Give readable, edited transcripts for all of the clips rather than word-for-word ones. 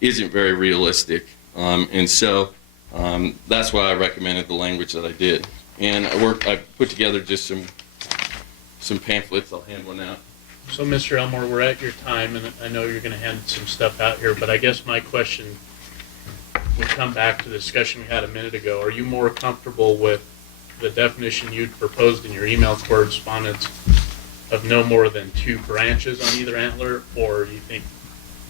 isn't very realistic. And so that's why I recommended the language that I did. And I put together just some pamphlets. I'll hand one out. So, Mr. Elmore, we're at your time, and I know you're going to hand some stuff out here, but I guess my question would come back to the discussion we had a minute ago. Are you more comfortable with the definition you'd proposed in your email correspondence of no more than 2 branches on either antler, or do you think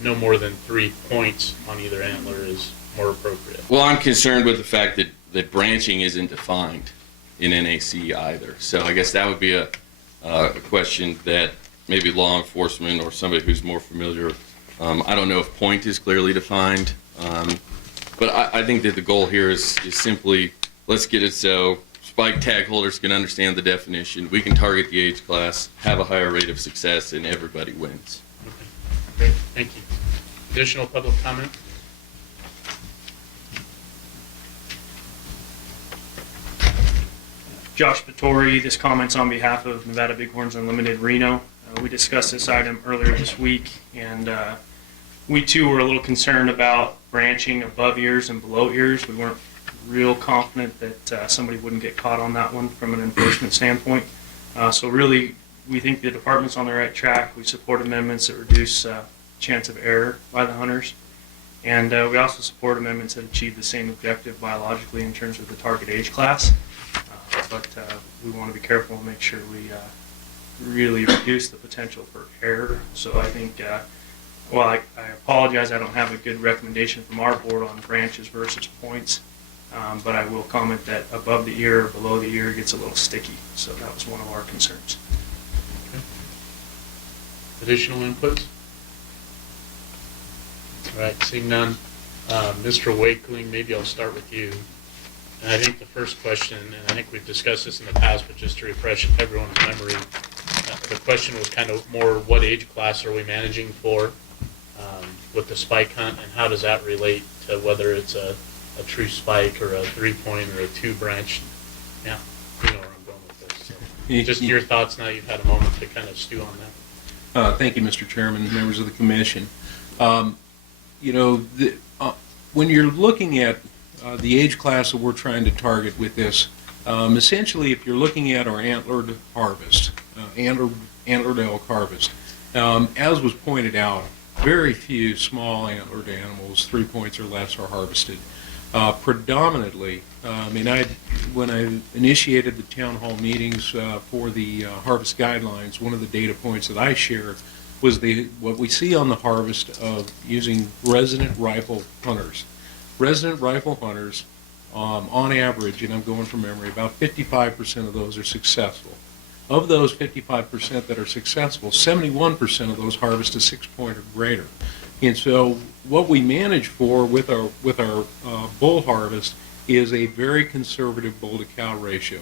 no more than 3 points on either antler is more appropriate? Well, I'm concerned with the fact that branching isn't defined in NAC either. So I guess that would be a question that maybe law enforcement or somebody who's more familiar, I don't know if point is clearly defined, but I think that the goal here is simply, let's get it so spike tag holders can understand the definition, we can target the age class, have a higher rate of success, and everybody wins. Okay, great, thank you. Additional public comment? Josh Vittori, this comments on behalf of Nevada Bighorns Unlimited Reno. We discussed this item earlier this week, and we too were a little concerned about branching above ears and below ears. We weren't real confident that somebody wouldn't get caught on that one from an enforcement standpoint. So really, we think the department's on the right track. We support amendments that reduce chance of error by the hunters. And we also support amendments that achieve the same objective biologically in terms of the target age class. But we want to be careful and make sure we really reduce the potential for error. So I think, well, I apologize, I don't have a good recommendation from our board on branches versus points, but I will comment that above the ear or below the ear gets a little sticky. So that was one of our concerns. Okay. Additional inputs? All right, seeing none. Mr. Wakeling, maybe I'll start with you. And I think the first question, and I think we've discussed this in the past, but just to refresh everyone's memory, the question was kind of more what age class are we managing for with the spike hunt, and how does that relate to whether it's a true spike or a 3-point or a 2-branch? Yeah, you know where I'm going with this. So just your thoughts now you've had a moment to kind of stew on that. Thank you, Mr. Chairman, members of the commission. You know, when you're looking at the age class that we're trying to target with this, essentially, if you're looking at our antlered harvest, antlered elk harvest, as was pointed out, very few small antlered animals, 3 points or less, are harvested. Predominantly, when I initiated the town hall meetings for the harvest guidelines, one of the data points that I shared was what we see on the harvest of using resident rifle hunters. Resident rifle hunters, on average, and I'm going from memory, about 55% of those are successful. Of those 55% that are successful, 71% of those harvest a 6-point or greater. And so what we manage for with our bull harvest is a very conservative bull to cow ratio.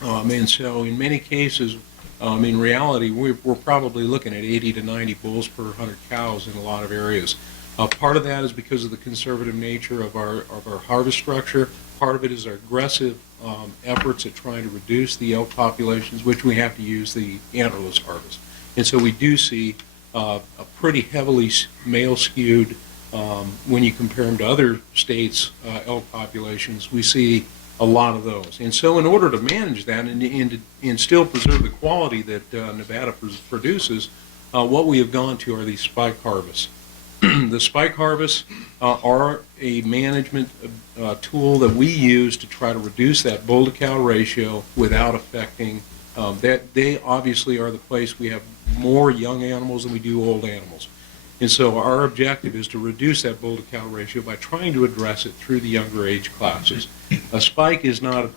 And so in many cases, in reality, we're probably looking at 80 to 90 bulls per 100 cows in a lot of areas. Part of that is because of the conservative nature of our harvest structure. Part of it is our aggressive efforts at trying to reduce the elk populations, which we have to use the antlerless harvest. And so we do see a pretty heavily male skewed, when you compare them to other states' elk populations, we see a lot of those. And so in order to manage that and still preserve the quality that Nevada produces, what we have gone to are these spike harvests. The spike harvests are a management tool that we use to try to reduce that bull to cow ratio without affecting that. They obviously are the place we have more young animals than we do old animals. And so our objective is to reduce that bull to cow ratio by trying to address it through the younger age classes. A spike is not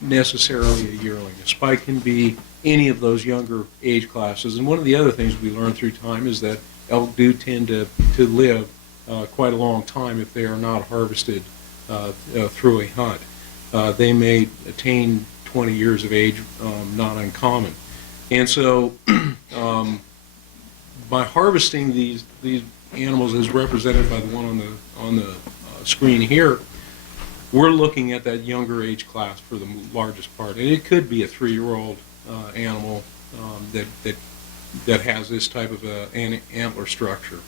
necessarily a yearling. A spike can be any of those younger age classes. And one of the other things we learn through time is that elk do tend to live quite a long time if they are not harvested through a hunt. They may attain 20 years of age, not uncommon. And so by harvesting these animals as represented by the one on the screen here, we're looking at that younger age class for the largest part. And it could be a 3-year-old animal that has this type of an antler structure.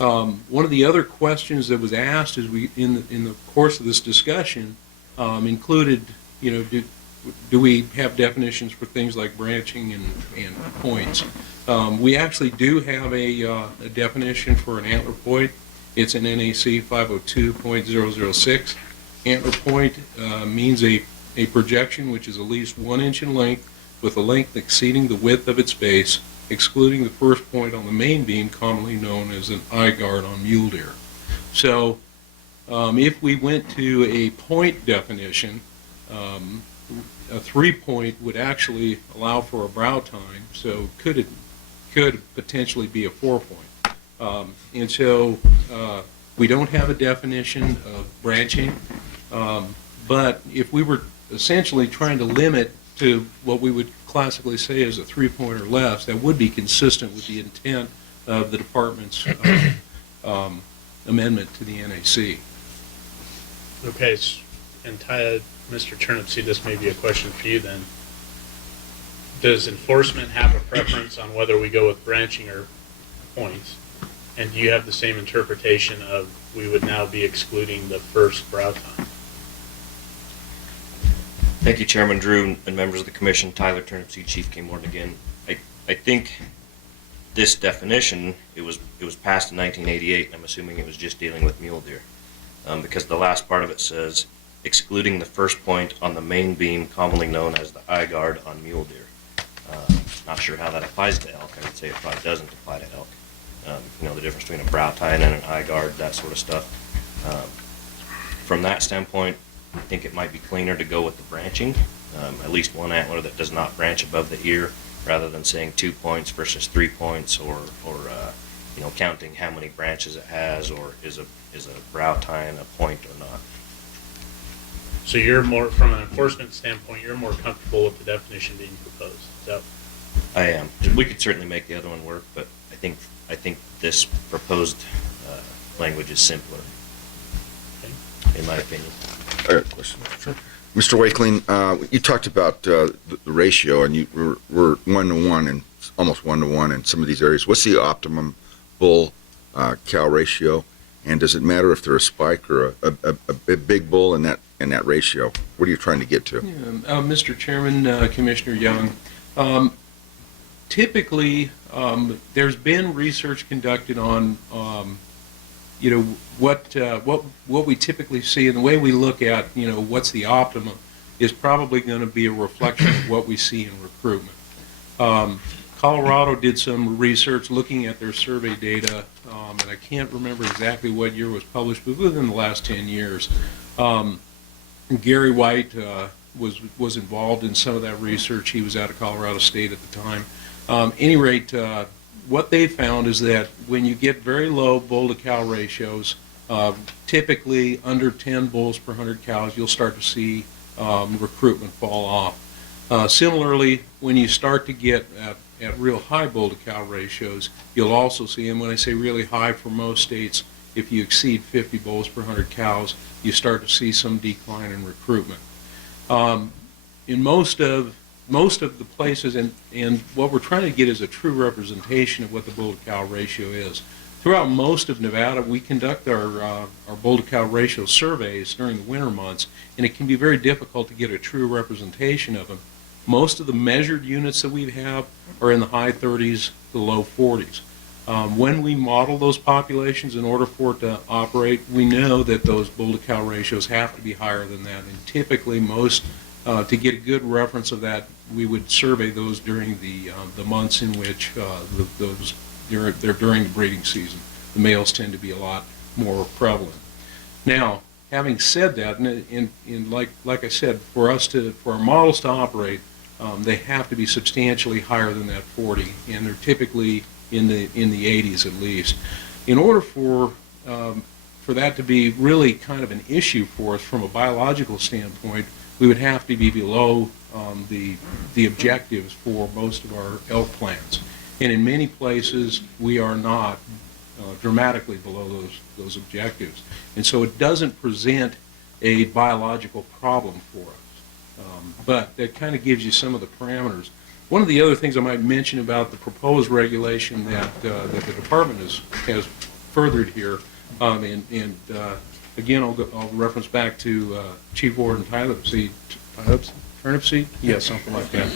One of the other questions that was asked as we in the course of this discussion included, do we have definitions for things like branching and points? We actually do have a definition for an antler point. It's in NAC 502.006. Antler point means a projection which is at least 1 inch in length with a length exceeding the width of its base, excluding the first point on the main beam, commonly known as an eye guard on mule deer. So if we went to a point definition, a 3-point would actually allow for a brow tine, so could potentially be a 4-point. And so we don't have a definition of branching, but if we were essentially trying to limit to what we would classically say is a 3-point or less, that would be consistent with the intent of the department's amendment to the NAC. Okay, and Mr. Turnipseed, this may be a question for you then. Does enforcement have a preference on whether we go with branching or points? And do you have the same interpretation of we would now be excluding the first brow tine? Thank you, Chairman Drew and members of the commission. Tyler Turnipseed, Chief Game Warden again. I think this definition, it was passed in 1988, and I'm assuming it was just dealing with mule deer. Because the last part of it says, excluding the first point on the main beam, commonly known as the eye guard on mule deer. Not sure how that applies to elk. I would say it probably doesn't apply to elk. The difference between a brow tine and an eye guard, that sort of stuff. From that standpoint, I think it might be cleaner to go with the branching, at least one antler that does not branch above the ear, rather than saying 2 points versus 3 points, or counting how many branches it has, or is a brow tine a point or not. So you're more, from an enforcement standpoint, you're more comfortable with the definition being proposed. So I am. We could certainly make the other one work, but I think this proposed language is simpler, in my opinion. I got a question. Sure. Mr. Wakeling, you talked about the ratio, and we're 1-to-1 and almost 1-to-1 in some of these areas. What's the optimum bull cow ratio, and does it matter if they're a spike or a big bull in that ratio? What are you trying to get to? Yeah, Mr. Chairman, Commissioner Young, typically there's been research conducted on what we typically see, and the way we look at what's the optimum is probably going to be a reflection of what we see in recruitment. Colorado did some research looking at their survey data, and I can't remember exactly what year it was published, but within the last 10 years. Gary White was involved in some of that research. He was out of Colorado State at the time. Any rate, what they found is that when you get very low bull-to-cow ratios, typically under 10 bulls per 100 cows, you'll start to see recruitment fall off. Similarly, when you start to get at real high bull-to-cow ratios, you'll also see, and when I say really high for most states, if you exceed 50 bulls per 100 cows, you start to see some decline in recruitment. In most of the places, and what we're trying to get is a true representation of what the bull-to-cow ratio is. Throughout most of Nevada, we conduct our bull-to-cow ratio surveys during the winter months, and it can be very difficult to get a true representation of them. Most of the measured units that we have are in the high 30s to low 40s. When we model those populations, in order for it to operate, we know that those bull-to-cow ratios have to be higher than that, and typically to get a good reference of that, we would survey those during the months in which they're during the breeding season. The males tend to be a lot more prevalent. Now, having said that, and like I said, for our models to operate, they have to be substantially higher than that 40, and they're typically in the 80s at least. In order for that to be really kind of an issue for us from a biological standpoint, we would have to be below the objectives for most of our elk plans. And in many places, we are not dramatically below those objectives. And so it doesn't present a biological problem for us. But that kind of gives you some of the parameters. One of the other things I might mention about the proposed regulation that the department has furthered here. Again, I'll reference back to Chief Warden Turnipseed. Yeah, something like that.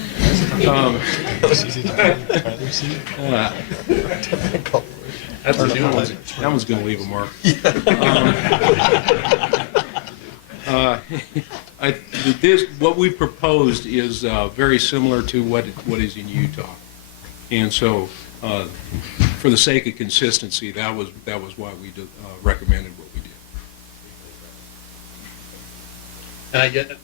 That's a new one. That one's going to leave a mark. What we proposed is very similar to what is in Utah, and so for the sake of consistency, that was why we recommended what we did. And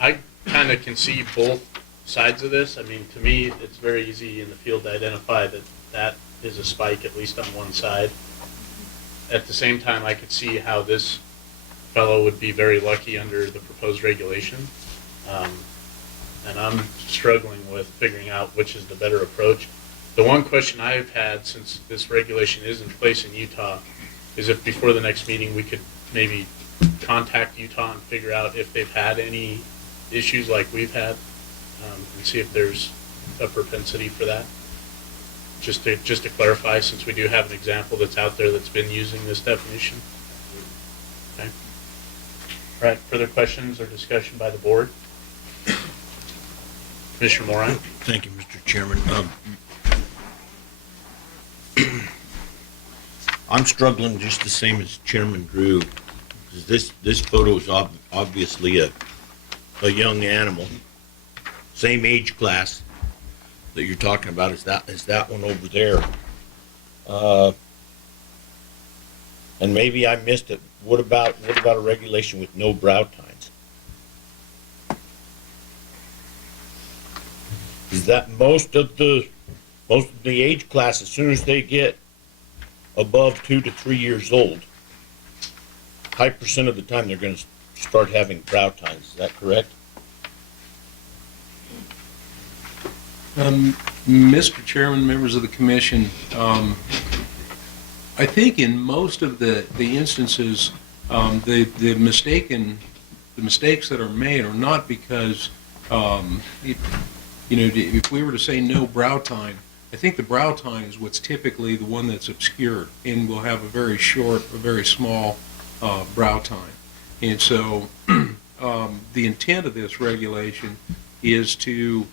I kind of can see both sides of this. I mean, to me, it's very easy in the field to identify that that is a spike, at least on one side. At the same time, I could see how this fellow would be very lucky under the proposed regulation. And I'm struggling with figuring out which is the better approach. The one question I've had since this regulation is in place in Utah is if before the next meeting we could maybe contact Utah and figure out if they've had any issues like we've had, and see if there's a propensity for that. Just to clarify, since we do have an example that's out there that's been using this definition. Okay. All right, further questions or discussion by the board? Commissioner Moran? Thank you, Mr. Chairman. I'm struggling just the same as Chairman Drew, because this photo is obviously a young animal, same age class that you're talking about is that one over there. And maybe I missed it. What about a regulation with no brow tines? Is that most of the age class, as soon as they get above 2 to 3 years old, high % of the time they're going to start having brow tines. Is that correct? Mr. Chairman, members of the commission, I think in most of the instances, the mistakes that are made are not because, if we were to say no brow tine, I think the brow tine is what's typically the one that's obscured and will have a very short, a very small brow tine. And so the intent of this regulation is to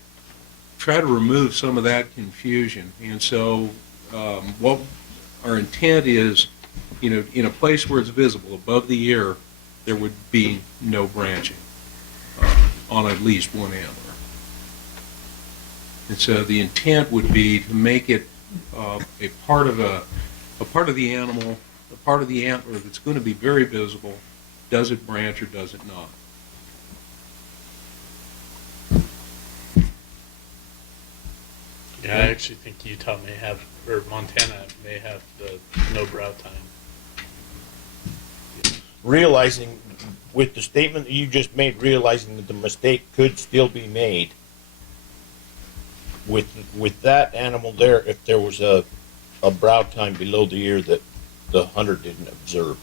try to remove some of that confusion. And so what our intent is, in a place where it's visible, above the ear, there would be no branching on at least one antler. And so the intent would be to make it a part of the animal, a part of the antler that's going to be very visible. Does it branch or does it not? Yeah, I actually think Utah may have, or Montana may have the no brow tine. Realizing, with the statement that you just made, realizing that the mistake could still be made, with that animal there, if there was a brow tine below the ear that the hunter didn't observe.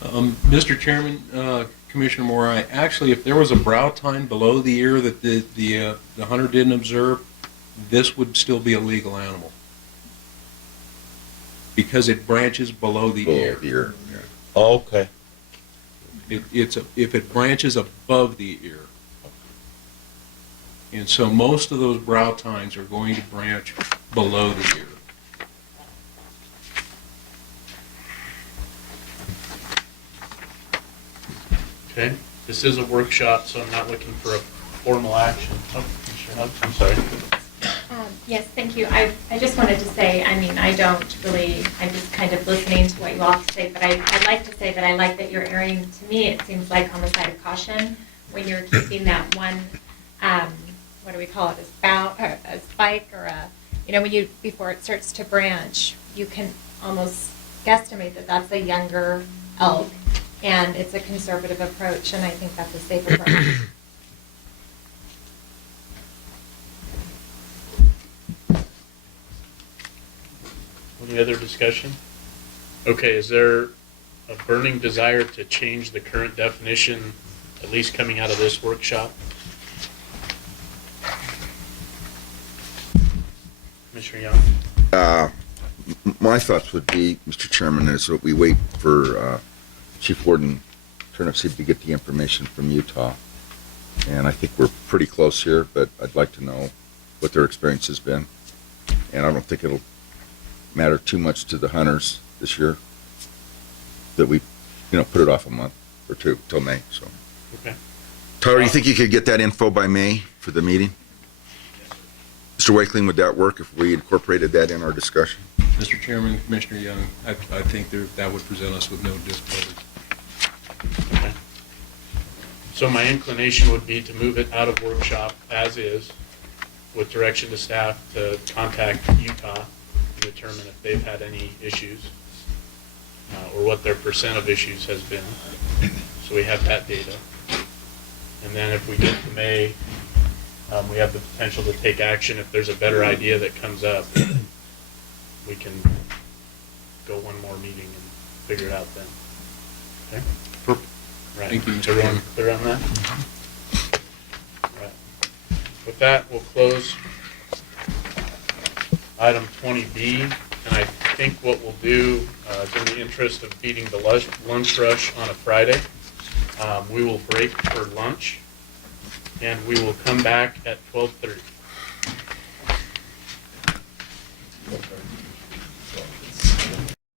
Mr. Chairman, Commissioner Moore, actually, if there was a brow tine below the ear that the hunter didn't observe, this would still be a legal animal because it branches below the ear. Yeah. Okay. If it branches above the ear. And so most of those brow tines are going to branch below the ear. Okay, this is a workshop, so I'm not looking for a formal action. Oh, Commissioner Hubbs, I'm sorry. Yes, thank you. I just wanted to say, I'm just kind of listening to what you all have to say, but I'd like to say that I like that you're erring, to me, it seems like on the side of caution, when you're keeping that one, what do we call it, a spike, or before it starts to branch, you can almost guesstimate that that's a younger elk, and it's a conservative approach, and I think that's a safe approach. Any other discussion? Okay, is there a burning desire to change the current definition, at least coming out of this workshop? Commissioner Young? my thoughts would be, Mr. Chairman, is that we wait for Chief Warden Turnipseed to get the information from Utah. And I think we're pretty close here, but I'd like to know what their experience has been. And I don't think it'll matter too much to the hunters this year that we, put it off a month or two till May. So, Okay. Tyler, you think you could get that info by May for the meeting? Mr. Wakeling, would that work if we incorporated that in our discussion? Mr. Chairman, Commissioner Young, I think that would present us with no difficulty. Okay. So my inclination would be to move it out of workshop as is, with direction to staff to contact Utah to determine if they've had any issues, or what their percent of issues has been. So we have that data. And then if we get to May, we have the potential to take action. If there's a better idea that comes up, we can go one more meeting and figure it out then. Okay? Right. Thank you, Mr. Everyone Chairman. clear on that? Right. With that, we'll close item 20B, and I think what we'll do is in the interest of beating the lunch rush on a Friday, we will break for lunch, and we will come back at 12:30.